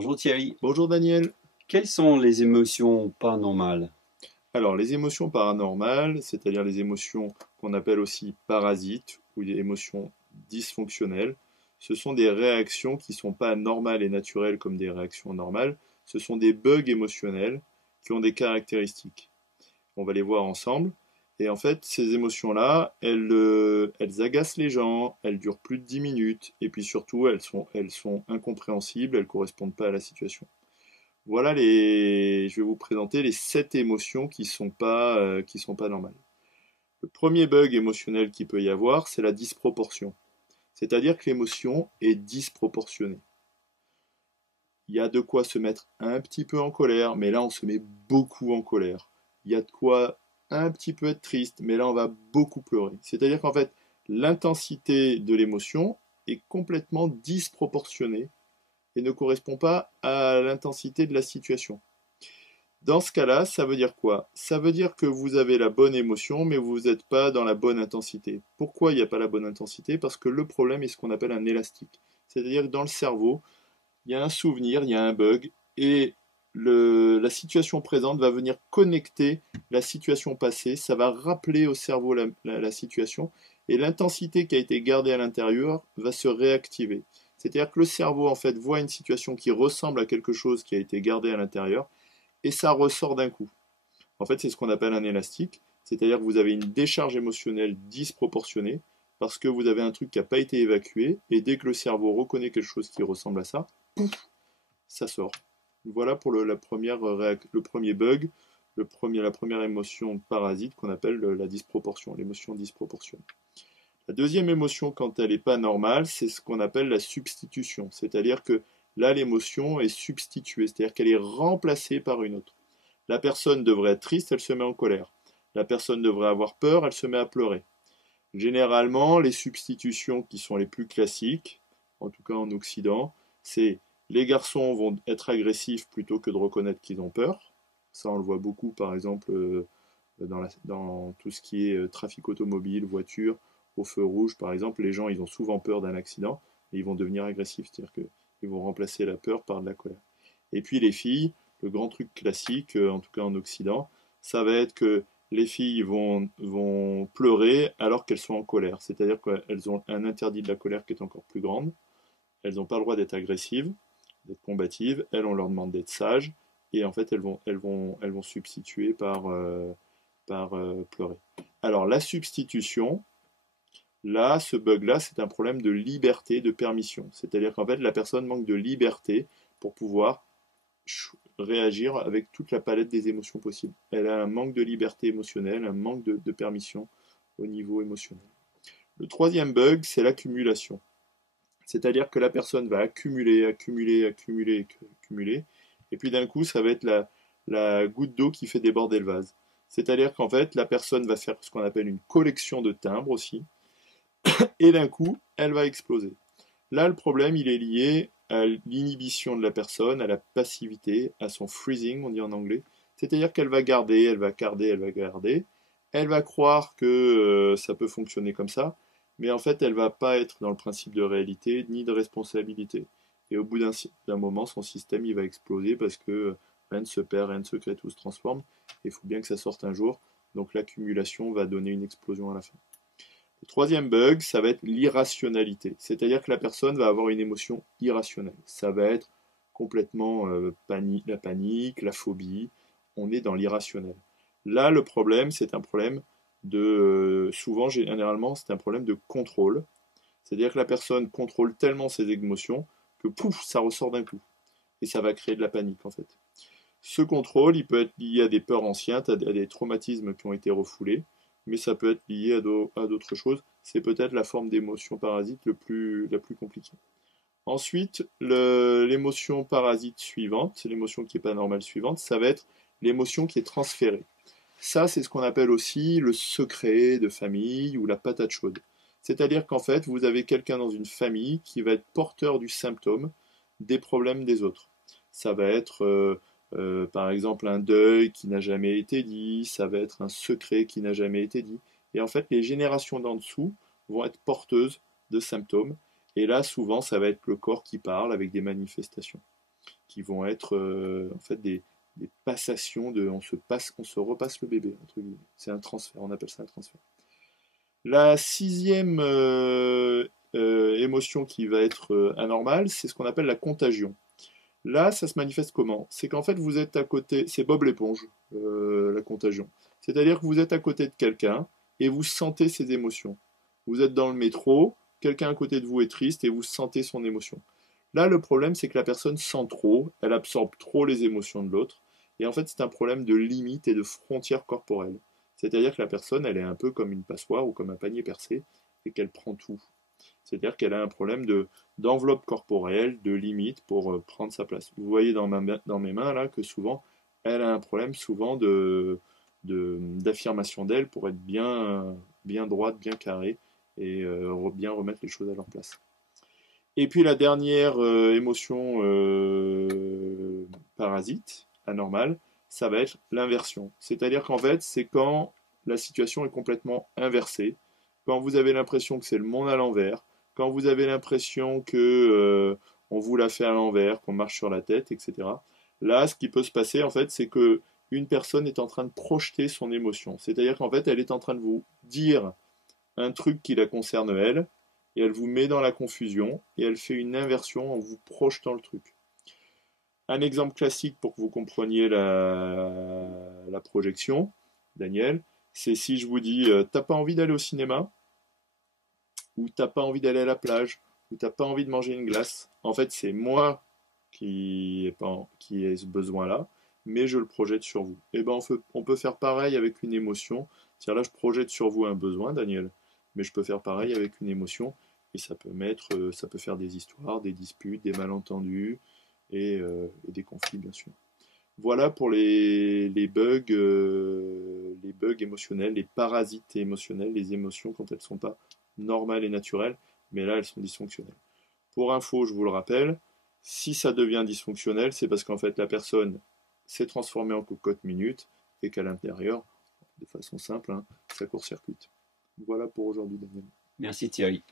Bonjour Thierry, Bonjour Daniel. quelles sont les émotions paranormales? Alors, les émotions paranormales, c'est-à-dire les émotions qu'on appelle aussi parasites ou des émotions dysfonctionnelles, ce sont des réactions qui ne sont pas normales et naturelles comme des réactions normales. Ce sont des bugs émotionnels qui ont des caractéristiques. On va les voir ensemble. Et en fait, ces émotions-là, elles agacent les gens, elles durent plus de 10 minutes, et puis surtout, elles sont incompréhensibles, elles ne correspondent pas à la situation. Voilà je vais vous présenter les 7 émotions qui sont pas normales. Le premier bug émotionnel qu'il peut y avoir, c'est la disproportion. C'est-à-dire que l'émotion est disproportionnée. Il y a de quoi se mettre un petit peu en colère, mais là on se met beaucoup en colère. Il y a de quoi un petit peu être triste, mais là on va beaucoup pleurer. C'est-à-dire qu'en fait, l'intensité de l'émotion est complètement disproportionnée et ne correspond pas à l'intensité de la situation. Dans ce cas-là, ça veut dire quoi? Ça veut dire que vous avez la bonne émotion, mais vous n'êtes pas dans la bonne intensité. Pourquoi il n'y a pas la bonne intensité? Parce que le problème est ce qu'on appelle un élastique. C'est-à-dire que dans le cerveau, il y a un souvenir, il y a un bug, et la situation présente va venir connecter la situation passée, ça va rappeler au cerveau la situation, et l'intensité qui a été gardée à l'intérieur va se réactiver. C'est-à-dire que le cerveau, en fait, voit une situation qui ressemble à quelque chose qui a été gardé à l'intérieur, et ça ressort d'un coup. En fait, c'est ce qu'on appelle un élastique, c'est-à-dire que vous avez une décharge émotionnelle disproportionnée parce que vous avez un truc qui n'a pas été évacué, et dès que le cerveau reconnaît quelque chose qui ressemble à ça, pouf, ça sort. Voilà pour le premier bug, la première émotion parasite qu'on appelle la disproportion, l'émotion disproportionnée. La deuxième émotion, quand elle n'est pas normale, c'est ce qu'on appelle la substitution, c'est-à-dire que là, l'émotion est substituée, c'est-à-dire qu'elle est remplacée par une autre. La personne devrait être triste, elle se met en colère. La personne devrait avoir peur, elle se met à pleurer. Généralement, les substitutions qui sont les plus classiques, en tout cas en Occident, c'est les garçons vont être agressifs plutôt que de reconnaître qu'ils ont peur. Ça, on le voit beaucoup, par exemple, dans tout ce qui est trafic automobile, voiture, au feu rouge, par exemple. Les gens, ils ont souvent peur d'un accident et ils vont devenir agressifs. C'est-à-dire qu'ils vont remplacer la peur par de la colère. Et puis les filles, le grand truc classique, en tout cas en Occident, ça va être que les filles vont pleurer alors qu'elles sont en colère. C'est-à-dire qu'elles ont un interdit de la colère qui est encore plus grande. Elles n'ont pas le droit d'être agressives, d'être combatives. Elles, on leur demande d'être sages. Et en fait, elles vont substituer par pleurer. Alors, la substitution, là, ce bug-là, c'est un problème de liberté, de permission. C'est-à-dire qu'en fait, la personne manque de liberté pour pouvoir réagir avec toute la palette des émotions possibles. Elle a un manque de liberté émotionnelle, un manque de permission au niveau émotionnel. Le troisième bug, c'est l'accumulation. C'est-à-dire que la personne va accumuler, accumuler, accumuler, accumuler, et puis d'un coup, ça va être la goutte d'eau qui fait déborder le vase. C'est-à-dire qu'en fait, la personne va faire ce qu'on appelle une collection de timbres aussi, et d'un coup, elle va exploser. Là, le problème, il est lié à l'inhibition de la personne, à la passivité, à son freezing, on dit en anglais. C'est-à-dire qu'elle va garder, elle va garder, elle va garder. Elle va croire que ça peut fonctionner comme ça, mais en fait, elle va pas être dans le principe de réalité ni de responsabilité. Et au bout d'un moment, son système, il va exploser parce que rien ne se perd, rien ne se crée, tout se transforme. Et il faut bien que ça sorte un jour. Donc l'accumulation va donner une explosion à la fin. Le troisième bug, ça va être l'irrationalité. C'est-à-dire que la personne va avoir une émotion irrationnelle. Ça va être complètement la panique, la phobie. On est dans l'irrationnel. Là, le problème, c'est un problème souvent, généralement, c'est un problème de contrôle. C'est-à-dire que la personne contrôle tellement ses émotions que pouf, ça ressort d'un coup. Et ça va créer de la panique, en fait. Ce contrôle, il peut être lié à des peurs anciennes, à des traumatismes qui ont été refoulés, mais ça peut être lié à d'autres choses. C'est peut-être la forme d'émotion parasite la plus compliquée. Ensuite, l'émotion parasite suivante, l'émotion qui n'est pas normale suivante, ça va être l'émotion qui est transférée. Ça, c'est ce qu'on appelle aussi le secret de famille ou la patate chaude. C'est-à-dire qu'en fait, vous avez quelqu'un dans une famille qui va être porteur du symptôme des problèmes des autres. Ça va être par exemple un deuil qui n'a jamais été dit, ça va être un secret qui n'a jamais été dit. Et en fait, les générations d'en dessous vont être porteuses de symptômes. Et là, souvent, ça va être le corps qui parle avec des manifestations qui vont être en fait des passations on se repasse le bébé, entre guillemets. C'est un transfert, on appelle ça un transfert. La sixième émotion qui va être anormale, c'est ce qu'on appelle la contagion. Là, ça se manifeste comment? C'est qu'en fait, vous êtes à côté, c'est Bob l'éponge, la contagion. C'est-à-dire que vous êtes à côté de quelqu'un et vous sentez ses émotions. Vous êtes dans le métro, quelqu'un à côté de vous est triste et vous sentez son émotion. Là, le problème, c'est que la personne sent trop, elle absorbe trop les émotions de l'autre, et en fait, c'est un problème de limite et de frontière corporelle. C'est-à-dire que la personne, elle est un peu comme une passoire ou comme un panier percé, et qu'elle prend tout. C'est-à-dire qu'elle a un problème d'enveloppe corporelle, de limite pour prendre sa place. Vous voyez dans mes mains là que souvent, elle a un problème souvent d'affirmation d'elle pour être bien droite, bien carrée et bien remettre les choses à leur place. Et puis la dernière émotion parasite, anormale, ça va être l'inversion. C'est-à-dire qu'en fait, c'est quand la situation est complètement inversée, quand vous avez l'impression que c'est le monde à l'envers, quand vous avez l'impression que on vous l'a fait à l'envers, qu'on marche sur la tête, etc. Là, ce qui peut se passer, en fait, c'est que une personne est en train de projeter son émotion. C'est-à-dire qu'en fait, elle est en train de vous dire un truc qui la concerne elle, et elle vous met dans la confusion, et elle fait une inversion en vous projetant le truc. Un exemple classique pour que vous compreniez la projection, Daniel, c'est si je vous dis t'as pas envie d'aller au cinéma, ou t'as pas envie d'aller à la plage, ou t'as pas envie de manger une glace. En fait, c'est moi qui ai ce besoin-là, mais je le projette sur vous. Et ben on peut faire pareil avec une émotion. Tiens, là, je projette sur vous un besoin, Daniel, mais je peux faire pareil avec une émotion, et ça peut faire des histoires, des disputes, des malentendus, et des conflits, bien sûr. Voilà pour les bugs émotionnels, les parasites émotionnels, les émotions quand elles ne sont pas normales et naturelles, mais là elles sont dysfonctionnelles. Pour info, je vous le rappelle, si ça devient dysfonctionnel, c'est parce qu'en fait la personne s'est transformée en cocotte minute et qu'à l'intérieur, de façon simple, hein, ça court-circuite. Voilà pour aujourd'hui, Daniel. Merci Thierry.